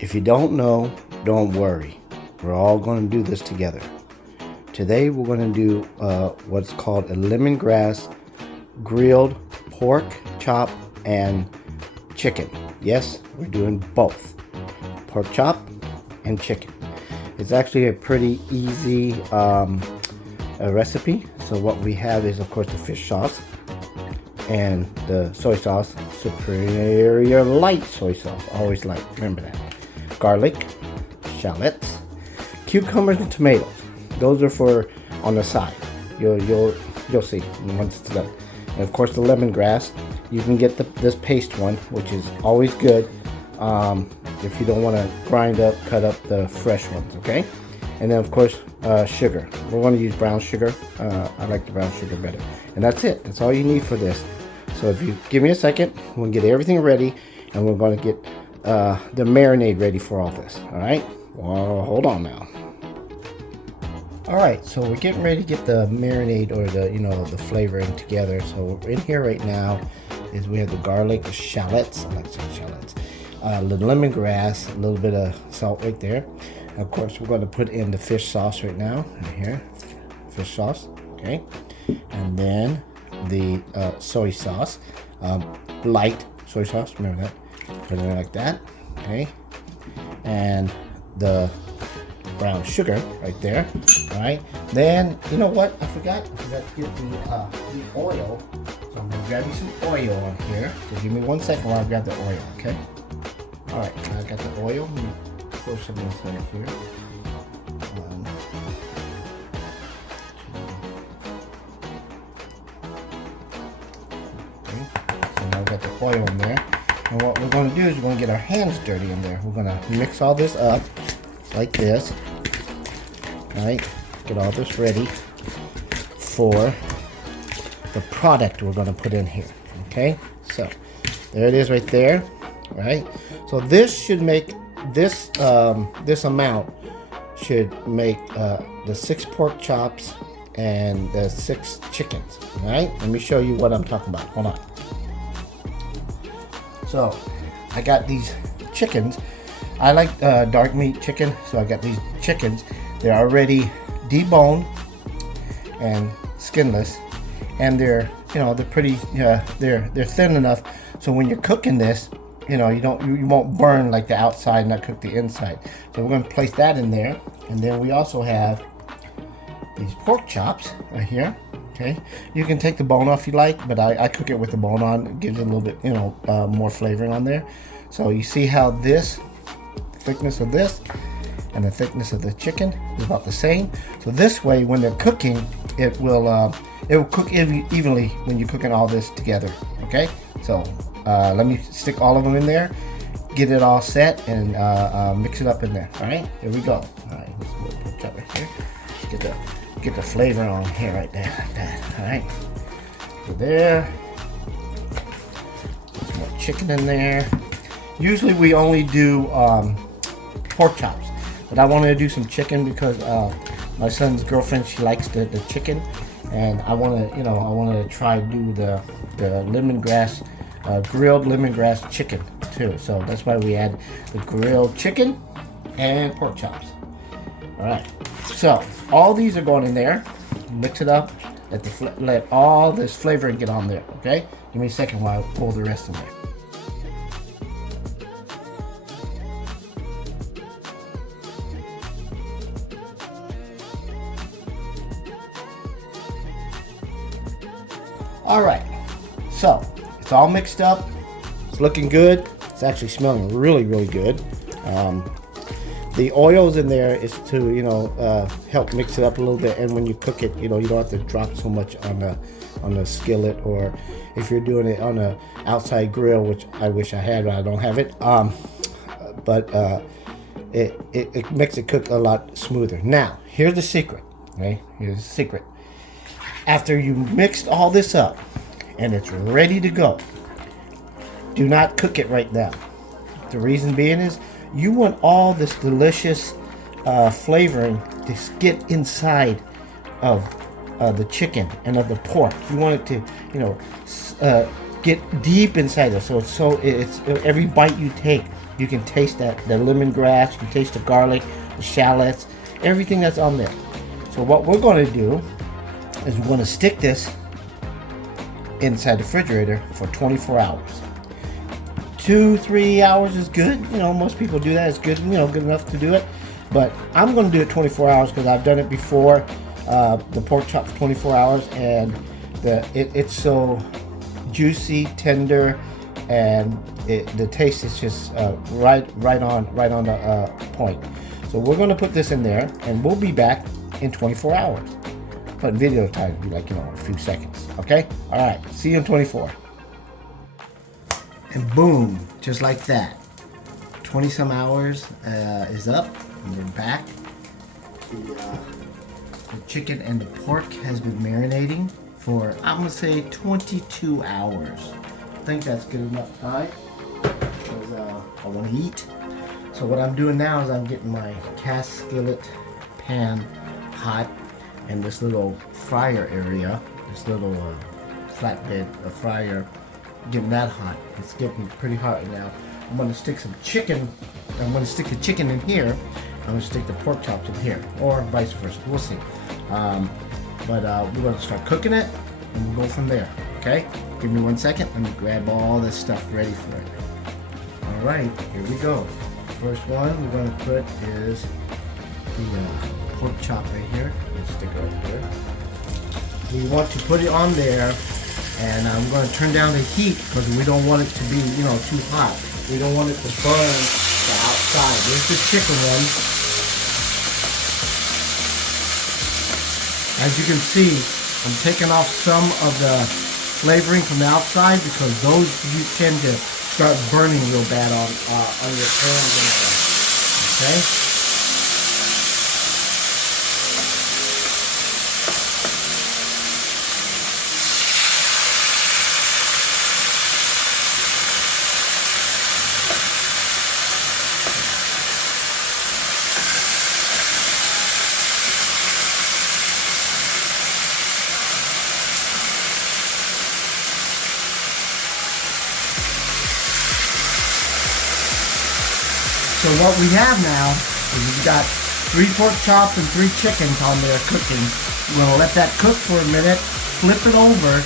If you don't know, don't worry. We're all going to do this together. Today we're going to do what's called a lemongrass grilled pork chop and chicken. Yes, we're doing both. Pork chop and chicken. It's actually a pretty easy recipe. So what we have is, of course, the fish sauce and the soy sauce, superior light soy sauce, always light, remember that. Garlic, shallots, cucumbers, and tomatoes. Those are for on the side. You'll see once it's done. And of course the lemongrass. You can get this paste one, which is always good. If you don't want to grind up, cut up the fresh ones, okay? And then of course sugar. We're going to use brown sugar. I like the brown sugar better. And that's it. That's all you need for this. So if you give me a second, we'll get everything ready, and we're going to get the marinade ready for all this. All right? Well, hold on now. All right, so we're getting ready to get the marinade, or the flavoring together. So in here right now is we have the garlic, the shallots. I like to say shallots. The lemongrass, a little bit of salt right there. And of course, we're going to put in the fish sauce right now. Right here, fish sauce. Okay, and then the soy sauce, light soy sauce. Remember that. Put it in like that. Okay, and the brown sugar right there. All right, then you know what I forgot to get the oil. So I'm gonna grab you some oil on here. So give me 1 second while I grab the oil. Okay. All right, I got the oil. Let me pour some inside here. Okay. So now we got the oil in there. And what we're going to do is we're going to get our hands dirty in there. We're going to mix all this up like this. All right, get all this ready for the product we're going to put in here. Okay, so there it is right there. All right, so this should make this this amount should make the 6 pork chops and the 6 chickens. All right, let me show you what I'm talking about. Hold on. So I got these chickens. I like dark meat chicken, so I got these chickens. They're already deboned and skinless, and they're pretty they're thin enough so when you're cooking this, you won't burn like the outside and not cook the inside. So we're going to place that in there, and then we also have these pork chops right here. Okay, you can take the bone off if you like, but I cook it with the bone on. It gives it a little bit, more flavoring on there. So you see how this thickness of this and the thickness of the chicken is about the same. So this way, when they're cooking, it will cook evenly when you're cooking all this together. Okay, so let me stick all of them in there, get it all set, and mix it up in there. All right, here we go. All right, let's put the pork chop right here. Get the flavor on here right there, like that. All right, so there. Put some more chicken in there. Usually we only do pork chops, but I wanted to do some chicken because my son's girlfriend, she likes the chicken, and I wanted to try to do the lemongrass grilled lemongrass chicken too. So that's why we add the grilled chicken and pork chops. All right, so all these are going in there. Mix it up. Let all this flavoring get on there. Okay, give me a second while I pull the rest in there. All right, so it's all mixed up. It's looking good. It's actually smelling really, really good. The oils in there is to help mix it up a little bit, and when you cook it, you don't have to drop so much on the skillet, or if you're doing it on a outside grill, which I wish I had, but I don't have it. It makes it cook a lot smoother. Now, here's the secret. Okay, here's the secret. After you mixed all this up and it's ready to go, do not cook it right now. The reason being is you want all this delicious flavoring to get inside of the chicken and of the pork. You want it to, get deep inside it. So it's every bite you take You can taste that, the lemongrass, you can taste the garlic, the shallots, everything that's on there. So what we're going to do is we're going to stick this inside the refrigerator for 24 hours. 2-3 hours is good. You know, most people do that. It's good, you know, good enough to do it. But I'm going to do it 24 hours because I've done it before. The pork chop for 24 hours, and it's so juicy, tender, and the taste is just right on the point. So we're going to put this in there, and we'll be back in 24 hours. But video time will be like, you know, a few seconds. Okay? All right. See you in 24. And boom, just like that, 20 some hours is up, and we're back. The chicken and the pork has been marinating for, I'm going to say, 22 hours. I think that's good enough time because I want to eat. So what I'm doing now is I'm getting my cast skillet pan hot, and this little fryer area, this little flatbed fryer, getting that hot. It's getting pretty hot right now. I'm going to stick some chicken. I'm going to stick the chicken in here. I'm going to stick the pork chops in here, or vice versa. We'll see. But we're going to start cooking it, and we'll go from there. Okay? Give me 1 second. Let me grab all this stuff ready for it. All right, here we go. First one we're going to put is the pork chop right here. Let's stick it right there. We want to put it on there, and I'm going to turn down the heat because we don't want it to be, you know, too hot. We don't want it to burn the outside. There's the chicken one. As you can see, I'm taking off some of the flavoring from the outside because those you tend to start burning real bad on your pans and stuff. Okay? So what we have now is we've got 3 pork chops and 3 chickens on there cooking. We're going to let that cook for a minute, flip it over,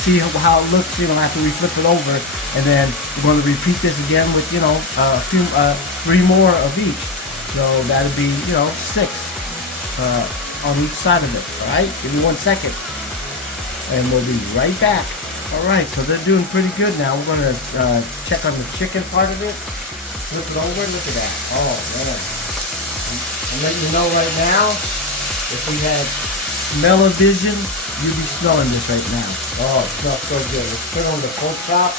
see how it looks, you know, after we flip it over, and then we're going to repeat this again with, you know, 3 more of each. So that'll be, you know, 6 on each side of it. All right, give me 1 second, and we'll be right back. All right, so they're doing pretty good now. We're going to check on the chicken part of it. Flip it over, look at that. Oh, man. I'm letting you know right now, if we had smell-o-vision, you'd be smelling this right now. Oh, it smells so good. Let's put on the pork chop.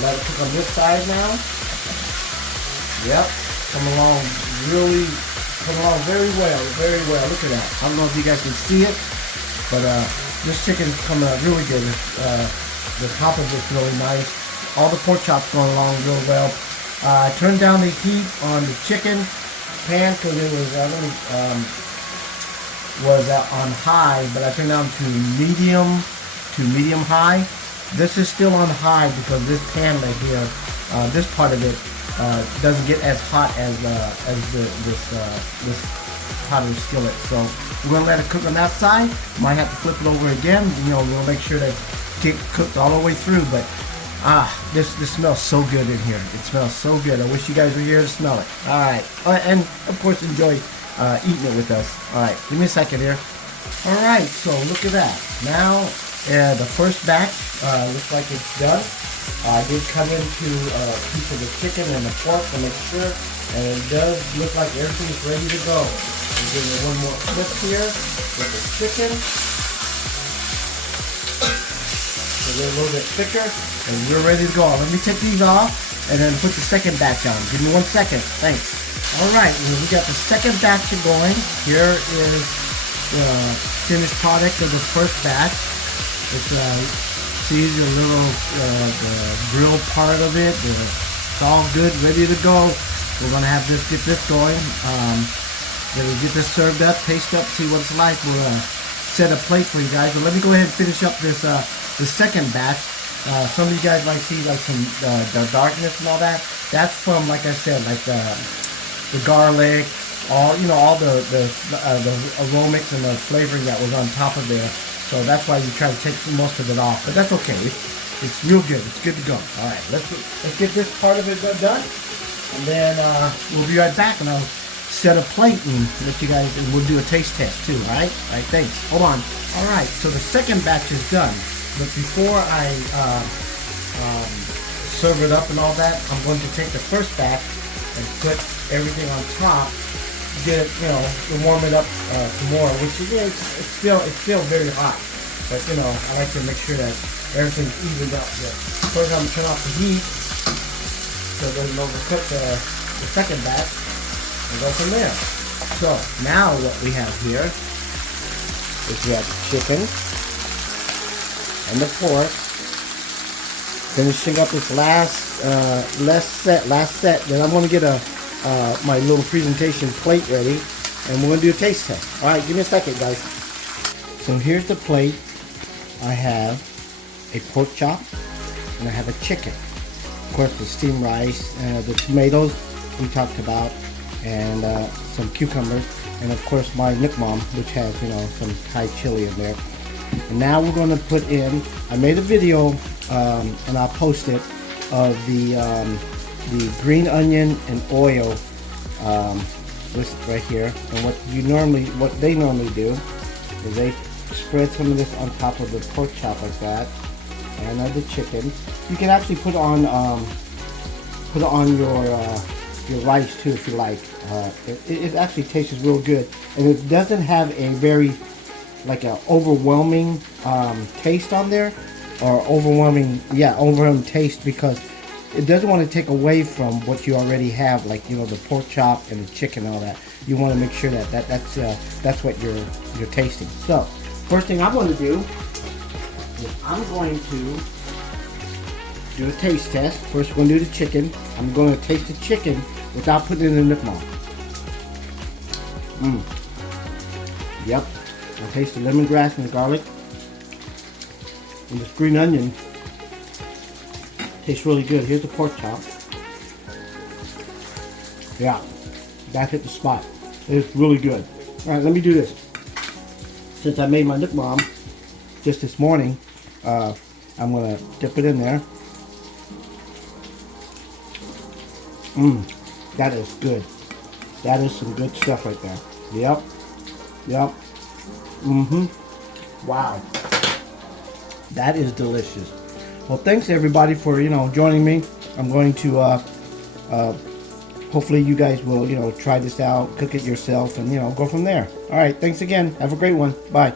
Let it cook on this side now. Yep, coming along very well, very well. Look at that. I don't know if you guys can see it, but this chicken's coming out really good. The top of it's really nice. All the pork chops going along real well. I turned down the heat on the chicken pan because it was on high, but I turned down to medium high. This is still on high because this pan right here, this part of it doesn't get as hot as this hotter skillet. So we're gonna let it cook on that side. Might have to flip it over again. You know, we'll make sure that it cooked all the way through, but. This smells so good in here. It smells so good. I wish you guys were here to smell it. All right, and of course enjoy eating it with us. All right, give me a second here. All right, so look at that. Now the first batch looks like it's done. I did cut into a piece of the chicken and the pork to make sure, and it does look like everything's ready to go. I'll give it one more flip here with the chicken. They're a little bit thicker, and we're ready to go. Let me take these off and then put the second batch on. Give me 1 second. Thanks. All right, we got the second batch going. Here is the finished product of the first batch. It's see the little the grill part of it. It's all good, ready to go. We're gonna have get this going. We'll get this served up, taste up, see what it's like. We'll set a plate for you guys. But let me go ahead and finish up this the second batch. Some of you guys might see like some the darkness and all that. That's from, like I said, like the garlic, all all the aromatic and the flavoring that was on top of there. So that's why you try to take most of it off. But that's okay. It's real good. It's good to go. All right, let's get this part of it done, and then we'll be right back, and I'll set a plate and let you guys. And we'll do a taste test too. All right. All right. Thanks. Hold on. All right. So the second batch is done. But before I serve it up and all that, I'm going to take the first batch and put everything on top. Get it, to warm it up some more. Which is it's still very hot. But I like to make sure that everything's evened up. First, I'm gonna turn off the heat so it doesn't overcook the second batch, and go from there. So now what we have here is we have the chicken and the pork, finishing up this last set. Then I'm going to get my little presentation plate ready, and we're going to do a taste test. All right, give me a second, guys. So here's the plate. I have a pork chop, and I have a chicken. Of course, the steamed rice, the tomatoes we talked about, and some cucumbers, and of course my Nick Mom, which has some Thai chili in there. And now we're going to put in, I made a video, and I'll post it, of the green onion and oil, this right here. And what they normally do is they spread some of this on top of the pork chop like that, and the chicken. You can actually put on your rice too if you like. It actually tastes real good, and it doesn't have a very overwhelming taste on there, or overwhelming taste, because it doesn't want to take away from what you already have, like the pork chop and the chicken and all that. You want to make sure that's what you're tasting. So first thing I'm going to do is I'm going to do a taste test. First we're going to do the chicken. I'm going to taste the chicken without putting it in the Nick Mom. Yep. I taste the lemongrass and the garlic, and this green onion tastes really good. Here's the pork chop. Yeah, that hit the spot. It's really good. All right, let me do this. Since I made my Nick Mom just this morning, I'm gonna dip it in there. That is good. That is some good stuff right there. Yep. Wow. That is delicious. Well, thanks everybody for joining me. I'm going to hopefully you guys will try this out, cook it yourself, and go from there. All right, thanks again. Have a great one. Bye.